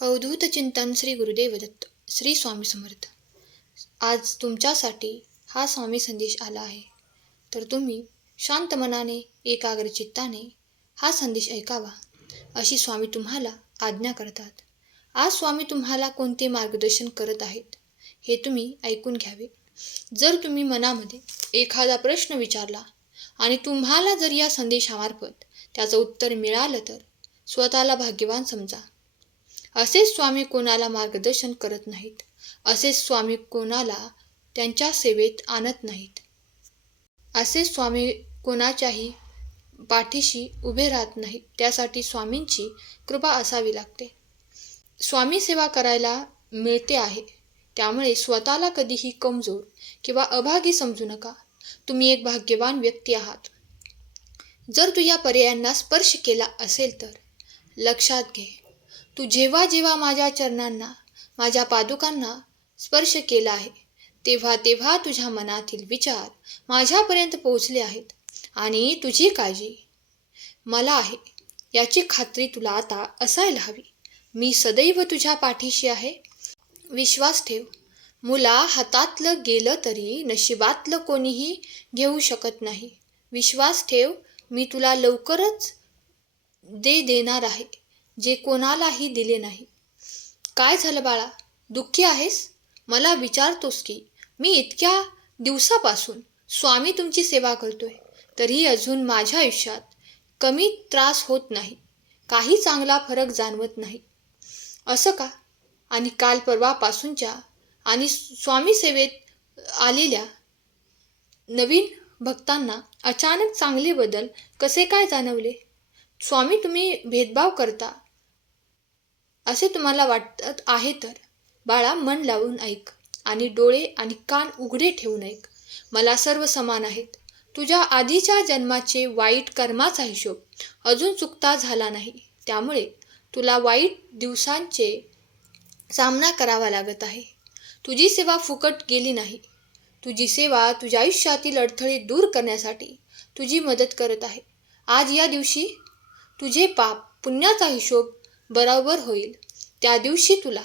अवधूत चिंतन श्री गुरुदेव दत्त श्री स्वामी समर्थ. आज तुमच्यासाठी हा स्वामी संदेश आला आहे, तर तुम्ही शांत मनाने एकाग्र चित्ताने हा संदेश ऐकावा अशी स्वामी तुम्हाला आज्ञा करतात. आज स्वामी तुम्हाला कोणते मार्गदर्शन करत आहेत हे तुम्ही ऐकून घ्यावे. जर तुम्ही मनामध्ये एखादा प्रश्न विचारला आणि तुम्हाला जर या संदेशामार्फत त्याचं उत्तर मिळालं तर स्वतःला भाग्यवान समजा. असेच स्वामी कोणाला मार्गदर्शन करत नाहीत, असेच स्वामी कोणाला त्यांच्या सेवेत आणत नाहीत. असेच स्वामी कोणाच्याही पाठीशी उभे राहत नाहीत. त्यासाठी स्वामींची कृपा असावी लागते. स्वामी सेवा करायला मिळते आहे, त्यामुळे स्वतःला कधीही कमजोर किंवा अभागी समजू नका. तुम्ही एक भाग्यवान व्यक्ती आहात. जर तू या पर्यायांना स्पर्श केला असेल तर लक्षात घे, तू जेव्हा जेव्हा माझ्या चरणांना, माझ्या पादुकांना स्पर्श केला आहे, तेव्हा तेव्हा तुझ्या मनातील विचार माझ्यापर्यंत पोहोचले आहेत आणि तुझी काळजी मला आहे याची खात्री तुला आता असायला हवी. मी सदैव तुझ्या पाठीशी आहे. विश्वास ठेव. मुला हातातलं गेलं तरी नशिबातलं कोणीही घेऊ शकत नाही. विश्वास ठेव, मी तुला लवकरच देणार आहे जे कोणालाही दिले नाही. काय झालं बाळा, दुःखी आहेस? मला विचारतोस की मी इतक्या दिवसापासून स्वामी तुमची सेवा करतोय, तरीही अजून माझ्या आयुष्यात कमी त्रास होत नाही, काही चांगला फरक जाणवत नाही. असं का? आणि काल परवापासूनच्या आणि स्वामी सेवेत आलेल्या नवीन भक्तांना अचानक चांगले बदल कसे काय जाणवले? स्वामी तुम्ही भेदभाव करता असे तुम्हाला वाटत आहे तर बाळा, मन लावून ऐक आणि डोळे आणि कान उघडे ठेवून ऐक. मला सर्व समान आहेत. तुझ्या आधीच्या जन्माचे वाईट कर्माचा हिशोब अजून चुकता झाला नाही, त्यामुळे तुला वाईट दिवसांचे सामना करावा लागत आहे. तुझी सेवा फुकट गेली नाही. तुझी सेवा तुझ्या आयुष्यातील अडथळे दूर करण्यासाठी तुझी मदत करत आहे. आज या दिवशी तुझे पाप पुण्याचा हिशोब बरोबर होईल. त्या दिवशी तुला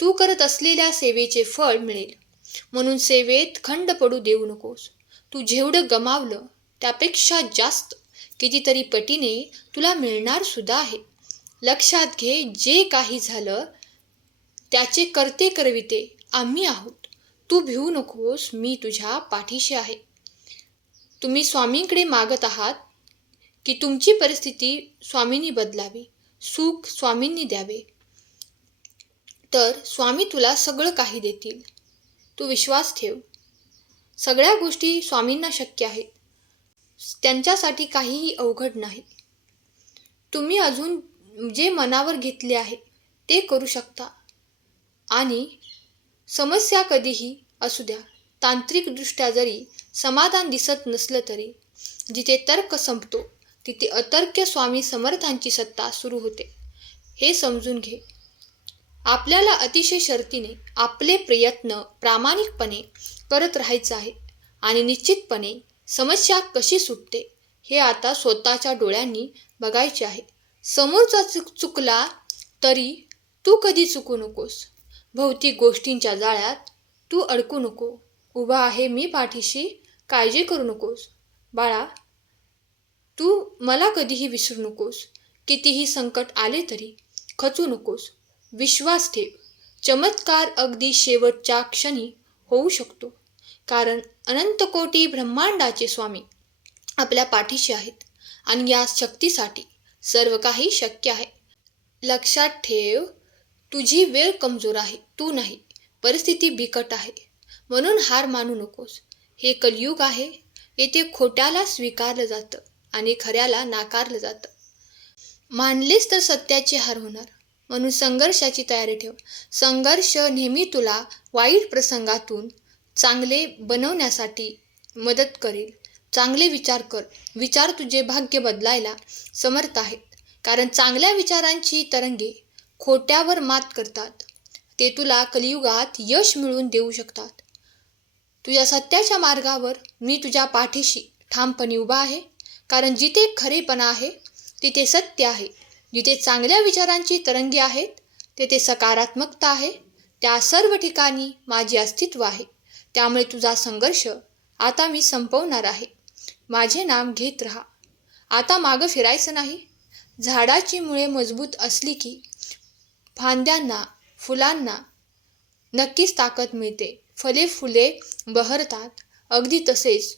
तू करत असलेल्या सेवेचे फळ मिळेल. म्हणून सेवेत खंड पडू देऊ नकोस. तू जेवढं गमावलं त्यापेक्षा जास्त कितीतरी पटीने तुला मिळणार सुद्धा आहे. लक्षात घे, जे काही झालं त्याचे करते करविते आम्ही आहोत. तू भिवू नकोस, मी तुझ्या पाठीशी आहे. तुम्ही स्वामींकडे मागत आहात की तुमची परिस्थिती स्वामींनी बदलावी, सुख स्वामींनी द्यावे, तर स्वामी तुला सगळं काही देतील. तू विश्वास ठेव. सगळ्या गोष्टी स्वामींना शक्य आहेत. त्यांच्यासाठी काहीही अवघड नाही. तुम्ही अजून जे मनावर घेतले आहे ते करू शकता. आणि समस्या कधीही असू द्या, तांत्रिकदृष्ट्या जरी समाधान दिसत नसलं तरी जिथे तर्क संपतो तिथे अतर्क्य स्वामी समर्थांची सत्ता सुरू होते, हे समजून घे. आपल्याला अतिशय शर्तीने आपले प्रयत्न प्रामाणिकपणे करत राहायचं आहे आणि निश्चितपणे समस्या कशी सुटते हे आता स्वतःच्या डोळ्यांनी बघायचे आहे. समोरचा चुकला तरी तू कधी चुकू नकोस. भौतिक गोष्टींच्या जाळ्यात तू अडकू नको. उभा आहे मी पाठीशी, काळजी करू नकोस. बाळा, तू मला कधीही विसरू नकोस. कितीही संकट आले तरी खचू नकोस. विश्वास ठेव. चमत्कार अगदी शेवटच्या क्षणी होऊ शकतो, कारण अनंत कोटी ब्रह्मांडाचे स्वामी आपल्या पाठीशी आहेत आणि या शक्तीसाठी सर्व काही शक्य आहे. लक्षात ठेव, तुझी वेळ कमजोर आहे, तू नाही. परिस्थिती बिकट आहे, म्हणून हार मानू नकोस. हे कलियुग आहे. येथे खोट्याला स्वीकारलं जातं आणि खऱ्याला नाकारलं जातं. मानलेस तर सत्याची हार होणार. म्हणून संघर्षाची तयारी ठेव. संघर्ष नेहमी तुला वाईट प्रसंगातून चांगले बनवण्यासाठी मदत करेल. चांगले विचार कर. विचार तुझे भाग्य बदलायला समर्थ आहेत, कारण चांगल्या विचारांची तरंगे खोट्यावर मात करतात. ते तुला कलियुगात यश मिळवून देऊ शकतात. तुझ्या सत्याच्या मार्गावर मी तुझ्या पाठीशी ठामपणे उभा आहे, कारण जिथे खरेपणा आहे तिथे सत्य आहे. जिथे चांगल्या विचारांची तरंगे आहेत तेथे सकारात्मकता आहे. त्या सर्व ठिकाणी माझे अस्तित्व आहे. त्यामुळे तुझा संघर्ष आता मी संपवणार आहे. माझे नाम घेत राहा. आता मागं फिरायचं नाही. झाडाची मुळे मजबूत असली की फांद्यांना, फुलांना नक्कीच ताकद मिळते. फळे फुले बहरतात. अगदी तसेच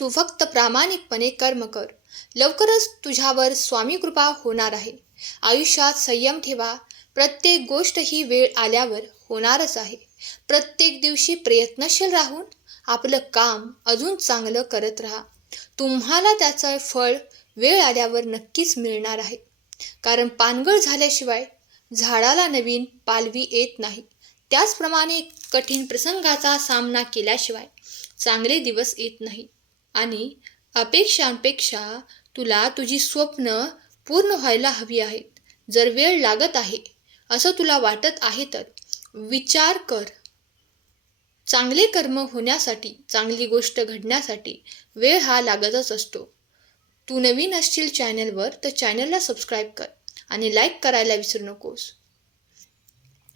तू फक्त प्रामाणिकपणे कर्म कर. लवकरच तुझ्यावर स्वामी कृपा होणार आहे. आयुष्यात संयम ठेवा. प्रत्येक गोष्ट ही वेळ आल्यावर होणारच आहे. प्रत्येक दिवशी प्रयत्नशील राहून आपलं काम अजून चांगलं करत राहा. तुम्हाला त्याचं फळ वेळ आल्यावर नक्कीच मिळणार आहे. कारण पानगळ झाल्याशिवाय झाडाला नवीन पालवी येत नाही. त्याचप्रमाणे कठीण प्रसंगाचा सामना केल्याशिवाय चांगले दिवस येत नाही. आणि अपेक्षांपेक्षा तुला तुझी स्वप्न पूर्ण व्हायला हवी आहेत. जर वेळ लागत आहे असं तुला वाटत आहे तर विचार कर. चांगले कर्म होण्यासाठी, चांगली गोष्ट घडण्यासाठी वेळ हा लागतच असतो. तू नवीन असशील चॅनलवर तर चॅनलला सबस्क्राईब कर आणि लाईक करायला विसरू नकोस.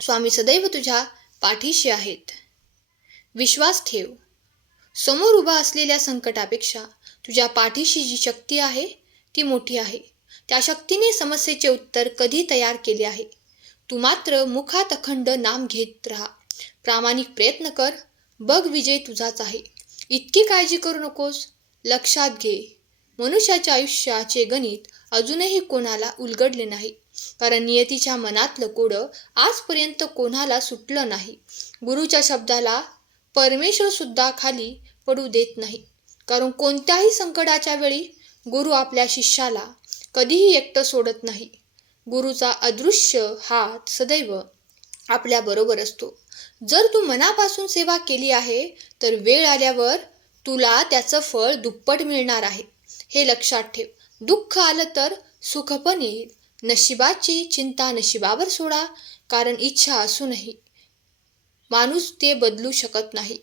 स्वामी सदैव तुझ्या पाठीशी आहेत. विश्वास ठेव. समोर उभा असलेल्या संकटापेक्षा तुझ्या पाठीशी जी शक्ती आहे ती मोठी आहे. त्या शक्तीने समस्येचे उत्तर कधी तयार केले आहे. तू मात्र मुखात अखंड नाम घेत राहा. प्रामाणिक प्रयत्न कर. बघ विजय तुझाच आहे. इतकी काळजी करू नकोस. लक्षात घे, मनुष्याच्या आयुष्याचे गणित अजूनही कोणाला उलगडले नाही. कारण नियतीच्या मनातलं कोडं आजपर्यंत कोणाला सुटलं नाही. गुरुच्या शब्दाला परमेश्वर सुद्धा खाली पडू देत नाही. कारण कोणत्याही संकटाच्या वेळी गुरु आपल्या शिष्याला कधीही एकटं सोडत नाही. गुरुचा अदृश्य हात सदैव आपल्या बरोबर असतो. जर तू मनापासून सेवा केली आहे तर वेळ आल्यावर तुला त्याचं फळ दुप्पट मिळणार आहे. हे लक्षात ठेव. दुःख आलं तर सुख पण येईल. नशिबाची चिंता नशिबावर सोडा. कारण इच्छा असूनही माणूस ते बदलू शकत नाही.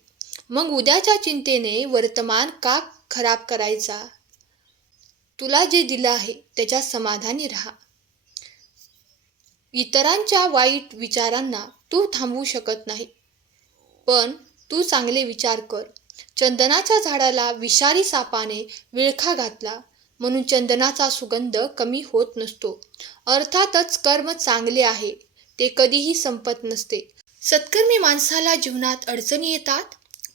मग उद्याच्या चिंतेने वर्तमान का खराब करायचा? तुला जे दिलं आहे त्याच्यात समाधानी राहा. इतरांच्या वाईट विचारांना तू थांबवू शकत नाही, पण तू चांगले विचार कर. चंदनाच्या झाडाला विषारी सापाने विळखा घातला म्हणून चंदनाचा सुगंध कमी होत नसतो. अर्थातच कर्म चांगले आहे ते कधीही संपत नसते. सत्कर्मी माणसाला जीवनात अडचणी येतात,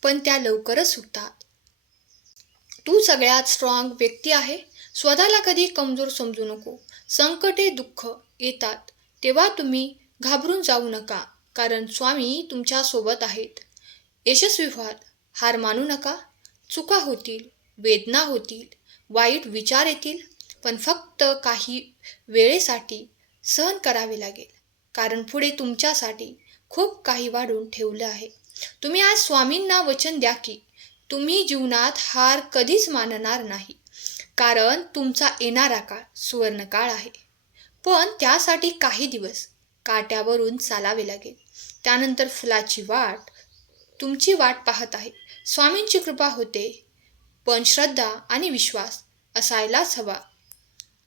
पण त्या लवकरच सुटतात. तू सगळ्यात स्ट्रॉंग व्यक्ती आहे. स्वतःला कधी कमजोर समजू नको. संकटे दुःख येतात तेव्हा तुम्ही घाबरून जाऊ नका. कारण स्वामी तुमच्या सोबत आहेत. यशस्वी व्हाल. हार मानू नका. चुका होतील, वेदना होतील, वाईट विचार येतील, पण फक्त काही वेळेसाठी सहन करावे लागेल. कारण पुढे तुमच्यासाठी खूप काही वाढून ठेवलं आहे. तुम्ही आज स्वामींना वचन द्या की तुम्ही जीवनात हार कधीच मानणार नाही. कारण तुमचा येणारा काळ सुवर्णकाळ आहे. पण त्यासाठी काही दिवस काट्यावरून चालावे लागेल. त्यानंतर फुलाची वाट तुमची वाट पाहत आहे. स्वामींची कृपा होते, पण श्रद्धा आणि विश्वास असायलाच हवा.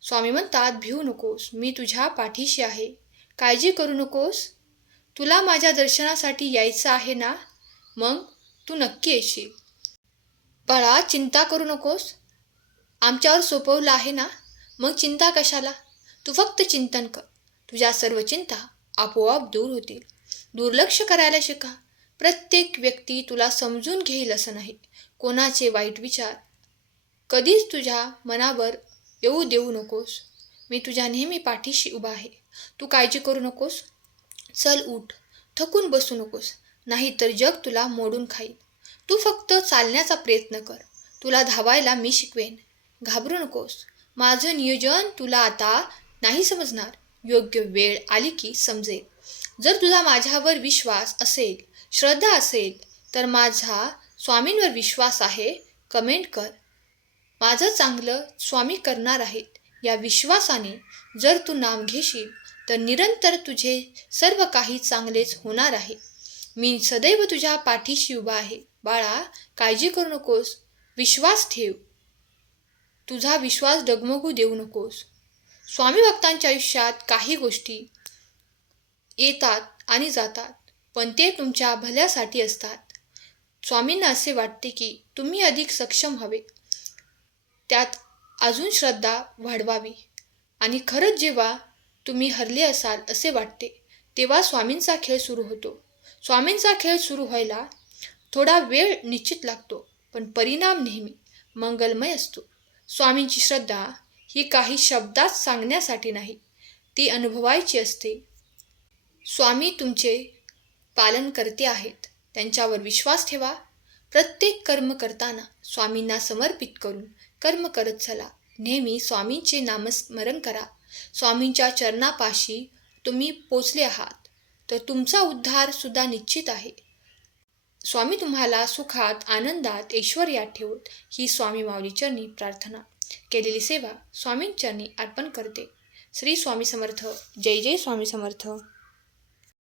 स्वामी म्हणतात, भिवू नकोस, मी तुझ्या पाठीशी आहे. काळजी करू नकोस. तुला माझ्या दर्शनासाठी यायचं आहे ना? मग तू नक्की येशील. बाळा, चिंता करू नकोस. आमच्यावर सोपवलं आहे ना? मग चिंता कशाला? तू फक्त चिंतन कर. तुझ्या सर्व चिंता आपोआप दूर होतील. दुर्लक्ष करायला शिका. प्रत्येक व्यक्ती तुला समजून घेईल असं नाही. कोणाचे वाईट विचार कधीच तुझ्या मनावर येऊ देऊ नकोस. मी तुझ्या नेहमी पाठीशी उभा आहे. तू काळजी करू नकोस. चल उठ. थकून बसू नकोस, नाहीतर जग तुला मोडून खाईल. तू फक्त चालण्याचा प्रयत्न कर. तुला धावायला मी शिकवेन. घाबरू नकोस. माझं नियोजन तुला आता नाही समजणार. योग्य वेळ आली की समजेल. जर तुझा माझ्यावर विश्वास असेल, श्रद्धा असेल तर माझा स्वामींवर विश्वास आहे कमेंट कर. माझं चांगलं स्वामी करणार आहेत या विश्वासाने जर तू नाम घेशील तर निरंतर तुझे सर्व काही चांगलेच होणार आहे. मी सदैव तुझ्या पाठीशी उभा आहे. बाळा, काळजी करू नकोस. विश्वास ठेव. तुझा विश्वास डगमगू देऊ नकोस. स्वामी भक्तांच्या आयुष्यात काही गोष्टी येतात आणि जातात, पण ते तुमच्या भल्यासाठी असतात. स्वामींना असे वाटते की तुम्ही अधिक सक्षम व्हावे, त्यात अजून श्रद्धा वाढवावी. आणि खरंच जेव्हा तुम्ही हरले असाल असे वाटते, तेव्हा स्वामींचा खेळ सुरू होतो. स्वामींचा खेळ सुरू व्हायला थोडा वेळ निश्चित लागतो, पण परिणाम नेहमी मंगलमय असतो. स्वामींची श्रद्धा ही काही शब्दात सांगण्यासाठी नाही, ती अनुभवायची असते. स्वामी तुमचे पालन करते आहेत, त्यांच्यावर विश्वास ठेवा. प्रत्येक कर्म करताना स्वामींना समर्पित करून कर्म करत चला. नेहमी स्वामींचे नामस्मरण करा. स्वामींच्या चरणापाशी तुम्ही पोचले आहात तर तुमचा उद्धार सुद्धा निश्चित आहे. स्वामी तुम्हाला सुखात, आनंदात, ऐश्वर्यात ठेवोत, ही स्वामी माऊलीचरणी प्रार्थना. केलेली सेवा स्वामींचरणी अर्पण करते. श्री स्वामी समर्थ. जय जय स्वामी समर्थ.